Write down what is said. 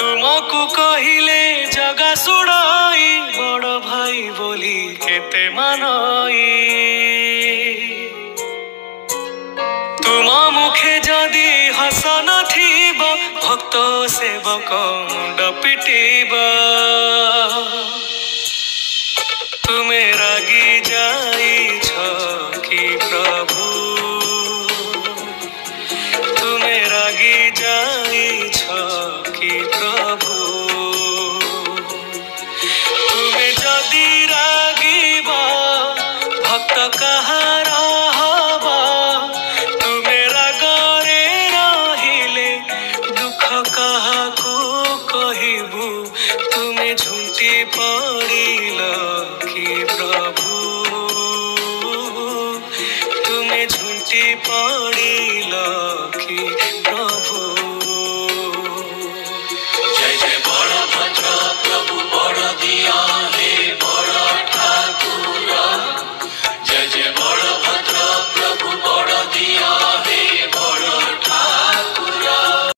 तुमको कहिले जगा सुड़ाई बड़ भाई बोली केते मानई तुम मुखे जदि हस नथिब भक्त सेवक मुंड पिटिब तुमे रागी जाइछ कि प्रभु तुमे रागी जाइछ कि प्रभु तुमे जदि रागिब भक्त कहार हब तुमे रागरे रहिले दुख काहाकू कहिबु तुमे झुंटी पड़िल कि प्रभु तुमे झुंटी पड़िल